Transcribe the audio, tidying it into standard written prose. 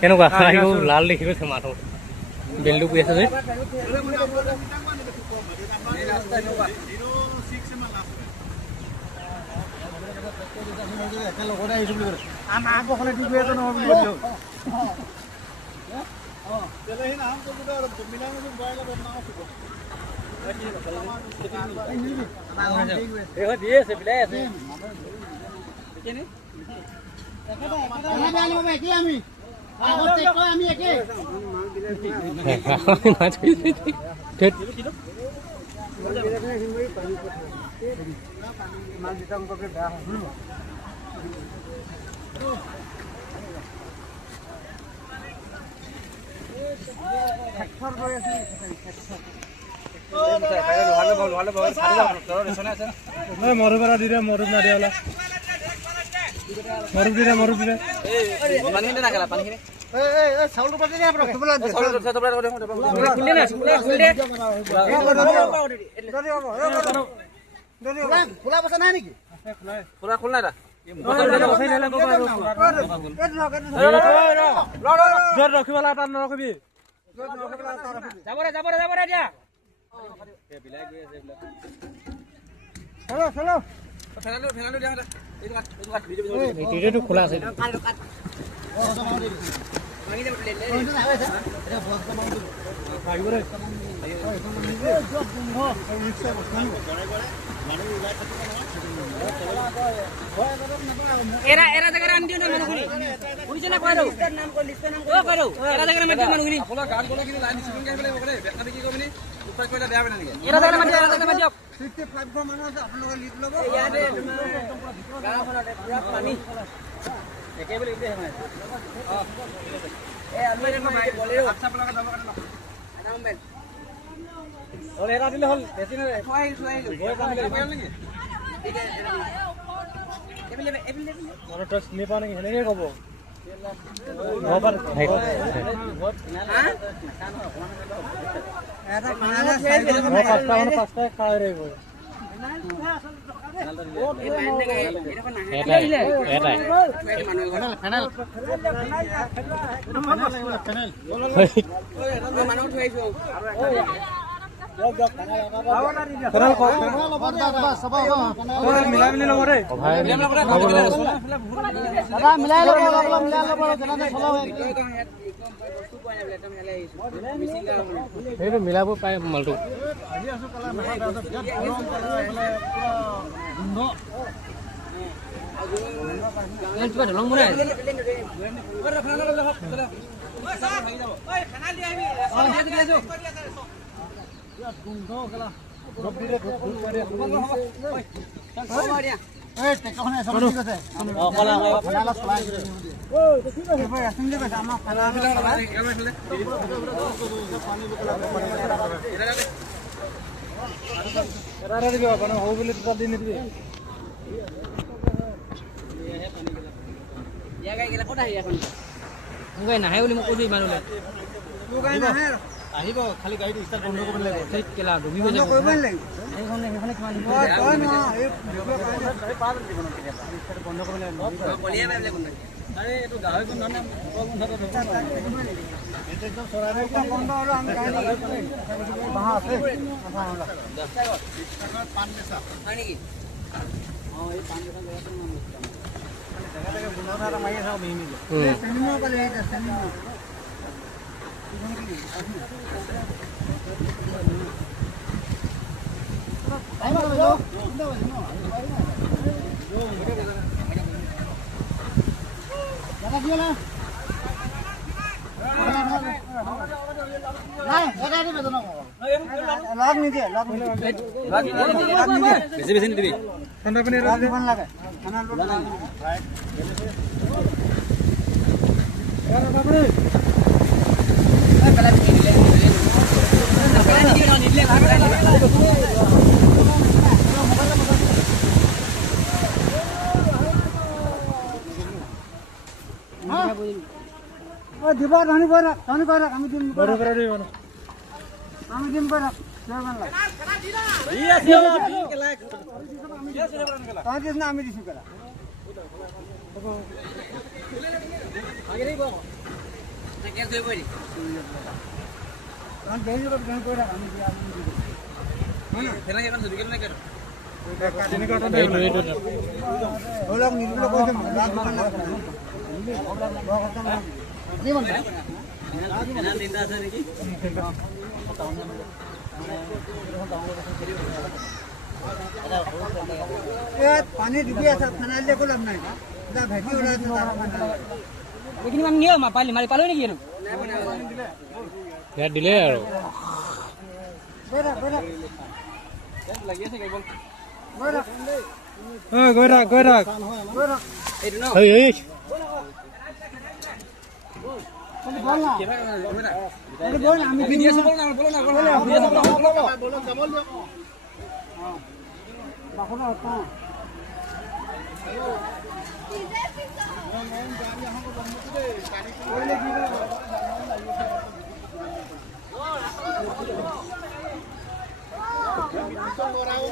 কেনেকুৱা লাল দেখি গৈছে মানুহ বেলটো কৰি আছে যে মৰুপৰা দি দে মৰুপ না দিয়া মৰুপ দি দে মৰুপ দি দে পানীখিনি নাখালা পানীখিনি চাউলটো পাতি দে খোলা বচা নাই নেকি পুৰা খোল নাই ৰখিব লাগে তাত নৰখিবি যাব দে দিয়া খোলা আছে এরা জায়গা আন দিও না মানুষগুলি বুঝছ না কইরো নাম কই লিস্ট নাম কই কইরো এরা জায়গা মাটি মানুষগুলি আপনা গান গলে কিনি লাইন সিস্টেম কে বলে বলে বেকা দেখি কইনি উপায় কইলা দেয়া হবে না এরা জায়গা মাটি 65 মানুষ আছে আপন লোক লিড লব ইয়াতে গাঁওখনতে পুরা পানী একে বলে ইতে হয় এ আমি বলে আচ্ছা বলা দাম কাটা আদাম বেল ওরে এরা দিলে হল বেশি না সোয়াইল ওই পানি কইল নাকি ঠিক আছে এবিলে মনে তো স্নে পানি হেনে কব খবর হ্যাঁ এটা পাঁচটা খায় রে গো মিলাব পায় মালটো নাহে বুলি মোক কৈছো ইমান আহিব খালি গাড়ীটো ষ্টাৰ্ট বন্ধ কৰিব লাগিব ঠিক কেলা ডুবি যাব কৰিব লাগিব এইখনে কিমান দিব কয় না এই ষ্টাৰ্ট বন্ধ কৰিব লাগিব কলিয়া বাইলে কোন আৰে এটো গাহৰি কোন না বন্ধ কৰিব একদম সরারে বন্ধ হলো আমি গাড়ি বাহা আছে পান বেচা হয় নাকি এই পান বেচা জায়গাটা নাম জায়গা থেকে বুনাটা মাইয়া সব মিমি সিনেমা বলে এটা সিনেমা দিবা ধনী বৰা আমি দিম বৰা আমি দিম বৰা আমি দিছো কেলা আগে নেই বাবা কেস হয়ে পড়ি কারণ বেশি লোক গান কইরা আমি দিয়া আমি দিব মানে ফেনা কেন শুরু করলে না কেন কাটিনি কাটা দে ওলা নিলুলো কইতে রাত দোকান না নি বন্ধ ফেনা দিনটা আছে নাকি এ পানি ডুবি আছে ফানাইলে কলাম নাই দা ভেটি ওলা আছে लेकिन हम नहीं मा पाली मारी पालो नहीं किए यार डिले यार বেরা বেরা लगिए से बोल বেরা गोरा বেরা ए नो hey hey বল না केरा मेरा আরে বল আমি वीडियो से बोलना बोलो ना बोलो বাখনা হতা Orang